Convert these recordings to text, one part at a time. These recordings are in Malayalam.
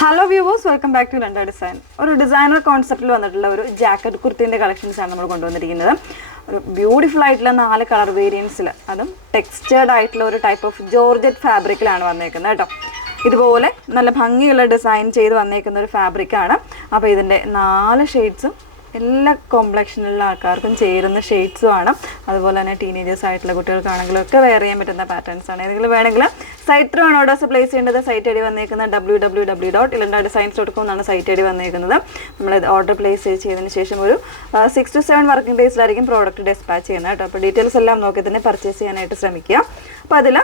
Hello viewers, welcome back to ലണ്ട ഡിസൈൻ. ഒരു ഡിസൈനർ കോൺസെപ്റ്റിൽ വന്നിട്ടുള്ള ഒരു ജാക്കറ്റ് കുർത്തിൻ്റെ കളക്ഷൻസാണ് നമ്മൾ കൊണ്ടുവന്നിരിക്കുന്നത്. ഒരു ബ്യൂട്ടിഫുൾ ആയിട്ടുള്ള 4 കളർ വേരിയൻസിൽ, അതും ടെക്സ്റ്റേർഡ് ആയിട്ടുള്ള ഒരു ടൈപ്പ് ഓഫ് ജോർജറ്റ് ഫാബ്രിക്കിലാണ് വന്നേക്കുന്നത് കേട്ടോ. ഇതുപോലെ നല്ല ഭംഗിയുള്ള ഡിസൈൻ ചെയ്ത് വന്നേക്കുന്ന ഒരു ഫാബ്രിക്കാണ്. അപ്പോൾ ഇതിൻ്റെ 4 ഷെയ്ഡ്സും എല്ലാ കോംപ്ലക്ഷനിലുള്ള ആൾക്കാർക്കും ചേരുന്ന ഷെയ്ഡ്സും ആണ്. അതുപോലെ തന്നെ ടീനേജേഴ്സ് ആയിട്ടുള്ള കുട്ടികൾക്കാണെങ്കിലും ഒക്കെ വെയർ ചെയ്യാൻ പറ്റുന്ന പാറ്റേൺസ് ആണ്. ഏതെങ്കിലും വേണമെങ്കിൽ സൈറ്റ് ത്രൂ ആണ് ഓർഡേഴ്സ് പ്ലേസ് ചെയ്യേണ്ടത്. സൈറ്റ് ഐ ഡി വന്നേക്കുന്നത് www.ilandadesigns.com എന്നാണ് സൈറ്റ് ഐ ഡി വന്നേക്കുന്നത്. നമ്മൾ ഓർഡർ പ്ലേസ് ചെയ്തതിന് ശേഷം ഒരു 6 to 7 വർക്കിംഗ് ഡേയ്സിലായിരിക്കും പ്രോഡക്റ്റ് ഡിസ്പാച്ച് ചെയ്യുന്നത് കേട്ടോ. അപ്പോൾ ഡീറ്റെയിൽസ് എല്ലാം നോക്കി തന്നെ പർച്ചേസ് ചെയ്യാനായിട്ട് ശ്രമിക്കുക. അപ്പോൾ അതിൽ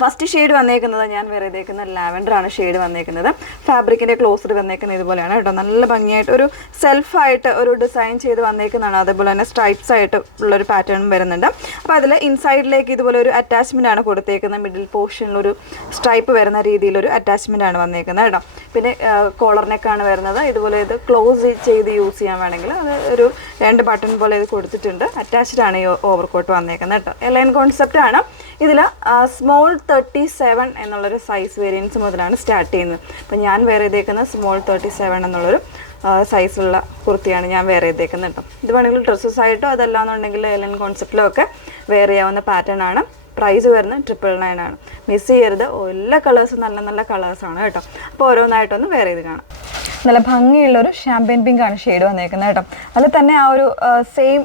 ഫസ്റ്റ് ഷെയ്ഡ് വന്നേക്കുന്നത് ഞാൻ വേറെ ചെയ്തേക്കുന്ന ലാവൻഡർ ആണ് ഷെയ്ഡ് വന്നേക്കുന്നത്. ഫാബ്രിക്കിൻ്റെ ക്ലോസ്ഡ് വന്നേക്കുന്നത് ഇതുപോലെയാണ് കേട്ടോ. നല്ല ഭംഗിയായിട്ട് ഒരു സെൽഫായിട്ട് ഒരു ഡിസൈൻ ചെയ്ത് വന്നേക്കുന്നതാണ്. അതേപോലെ തന്നെ സ്ട്രൈപ്സ് ആയിട്ട് ഉള്ളൊരു പാറ്റേണും വരുന്നുണ്ട്. അപ്പോൾ അതിൽ ഇൻസൈഡിലേക്ക് ഇതുപോലെ ഒരു അറ്റാച്ച്മെൻ്റ് ആണ് കൊടുത്തേക്കുന്നത്. മിഡിൽ പോർഷനിലൊരു സ്ട്രൈപ്പ് വരുന്ന രീതിയിലൊരു അറ്റാച്ച്മെൻ്റ് ആണ് വന്നേക്കുന്നത് കേട്ടോ. പിന്നെ കോളർ നെക്കാണ് വരുന്നത്. ഇതുപോലെ ഇത് ക്ലോസ് ചെയ്ത് യൂസ് ചെയ്യാൻ വേണമെങ്കിൽ അത് ഒരു 2 ബട്ടൺ പോലെ ഇത് കൊടുത്തിട്ടുണ്ട്. അറ്റാച്ച്ഡ് ആണ് ഈ ഓവർകോട്ട് വന്നേക്കുന്നത് കേട്ടോ. എലൈൻ കോൺസെപ്റ്റ് ആണ്. ഇതിൽ സ്മോൾ 37 എന്നുള്ളൊരു സൈസ് വേരിയൻസ് മുതലാണ് സ്റ്റാർട്ട് ചെയ്യുന്നത്. അപ്പം ഞാൻ വേറെ ചെയ്തേക്കുന്നത് സ്മോൾ 37 എന്നുള്ളൊരു സൈസുള്ള കുർത്തിയാണ് ഞാൻ വേറെ ചെയ്തേക്കുന്നത് കേട്ടോ. ഇത് വേണമെങ്കിൽ ഡ്രസ്സസ് ആയിട്ടോ അതല്ലാന്നുണ്ടെങ്കിൽ എലൻ കോൺസെപ്റ്റിലോ ഒക്കെ വെയർ ചെയ്യാവുന്ന പാറ്റേൺ ആണ്. പ്രൈസ് വരുന്നത് 999 ആണ്. മിസ് ചെയ്യരുത്. എല്ലാ കളേഴ്സും നല്ല നല്ല കളേഴ്സാണ് കേട്ടോ. അപ്പോൾ ഓരോന്നായിട്ടൊന്ന് വെയർ ചെയ്ത് കാണാം. നല്ല ഭംഗിയുള്ളൊരു ഷാമ്പയിൻ പിങ്ക് ആണ് ഷെയ്ഡ് വന്നേക്കുന്നത് കേട്ടോ. അതിൽ തന്നെ ആ ഒരു സെയിം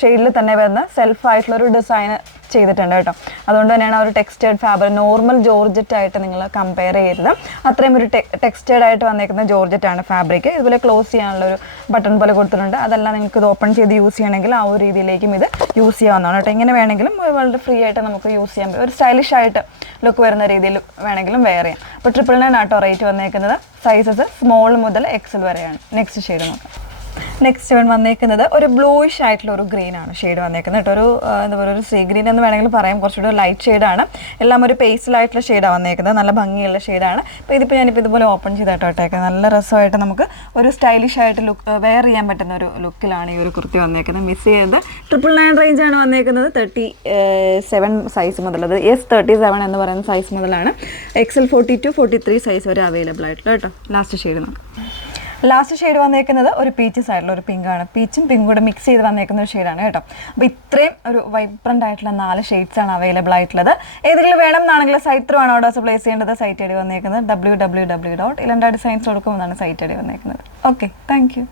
ഷെയ്ഡിൽ തന്നെ വരുന്ന സെൽഫായിട്ടുള്ളൊരു ഡിസൈൻ ചെയ്തിട്ടുണ്ട് കേട്ടോ. അതുകൊണ്ട് തന്നെയാണ് ആ ഒരു ടെക്സ്റ്റേർഡ് ഫാബ്രിക്, നോർമൽ ജോർജറ്റ് ആയിട്ട് നിങ്ങൾ കമ്പയർ ചെയ്യരുത്. അത്രയും ഒരു ടെക്സ്റ്റേർഡ് ആയിട്ട് വന്നേക്കുന്ന ജോർജറ്റ് ആണ് ഫാബ്രിക്. ഇതുപോലെ ക്ലോസ് ചെയ്യാനുള്ളൊരു ബട്ടൺ പോലെ കൊടുത്തിട്ടുണ്ട്. അതെല്ലാം നിങ്ങൾക്ക് ഇത് ഓപ്പൺ ചെയ്ത് യൂസ് ചെയ്യണമെങ്കിൽ ആ ഒരു രീതിയിലേക്കും ഇത് യൂസ് ചെയ്യാവുന്നതാണ് കേട്ടോ. ഇങ്ങനെ വേണമെങ്കിലും വളരെ ഫ്രീ ആയിട്ട് നമുക്ക് യൂസ് ചെയ്യാൻ പറ്റും. ഒരു സ്റ്റൈലിഷ് ആയിട്ട് ലുക്ക് വരുന്ന രീതിയിൽ വേണമെങ്കിലും വെയർ ചെയ്യാം. അപ്പോൾ 999 ആട്ടോ റേറ്റ് വന്നേക്കുന്നത്. സൈസസ് സ്മോൾ മുതൽ എക്സൽ വരെയാണ്. നെക്സ്റ്റ് ഷെയ്ഡ് നോക്കാം. നെക്സ്റ്റ് വന്നേക്കുന്നത് ഒരു ബ്ലൂയിഷ് ആയിട്ടുള്ള ഒരു ഗ്രീൻ ആണ് ഷെയ്ഡ് വന്നേക്കുന്നത് കേട്ടോ. ഒരു എന്താ പറയുക, ഒരു സീ ഗ്രീൻ എന്ന് വേണമെങ്കിൽ പറയാം. കുറച്ചുകൂടെ ലൈറ്റ് ഷെയ്ഡാണ്. എല്ലാം ഒരു പേസ്റ്റലായിട്ടുള്ള ഷെയ്ഡാണ് വന്നേക്കുന്നത്. നല്ല ഭംഗിയുള്ള ഷെയ്ഡാണ്. അപ്പോൾ ഇതിപ്പോൾ ഞാനിപ്പോൾ ഇതുപോലെ ഓപ്പൺ ചെയ്തിട്ടോ ഇട്ടേക്കുന്നത്. നല്ല രസമായിട്ട് നമുക്ക് ഒരു സ്റ്റൈലിഷ് ആയിട്ട് വെയർ ചെയ്യാൻ പറ്റുന്ന ഒരു ലുക്കിലാണ് ഈ ഒരു കുർത്തി വന്നേക്കുന്നത്. മിസ് ചെയ്തത് 999 റേഞ്ചാണ് വന്നേക്കുന്നത്. 37 സൈസ് മുതൽ, അത് S37 എന്ന് പറയുന്ന സൈസ് മുതലാണ് XL 42, 43 സൈസ് വരെ അവൈലബിൾ ആയിട്ടുള്ള കേട്ടോ. ലാസ്റ്റ് ഷെയ്ഡ് നോക്കാം. ലാസ്റ്റ് ഷെയ്ഡ് വന്നേക്കുന്നത് ഒരു പീച്ച് സൈഡിലുള്ള ഒരു പിങ്കാണ്. പീച്ചും പിങ്കും കൂടെ മിക്സ് ചെയ്ത് വന്നേക്കുന്ന ഒരു ഷെയ്ഡാണ് കേട്ടോ. അപ്പോൾ ഇത്രയും ഒരു വൈബ്രൻ്റ് ആയിട്ടുള്ള 4 ഷെയ്ഡ്സാണ് അവൈലബിൾ ആയിട്ടുള്ളത്. ഏതെങ്കിലും വേണം എന്നാണെങ്കിൽ സൈറ്റ് ത്രൂ ആണ് ഓർഡേഴ്സ് പ്ലേസ് ചെയ്യേണ്ടത്. സൈറ്റ് ഐ ഡി വന്നേക്കുന്നത് www.ilandadesigns.com എന്നാണ് സൈറ്റ് ഐ ഡി വന്നേക്കുന്നത്. Okay, thank you.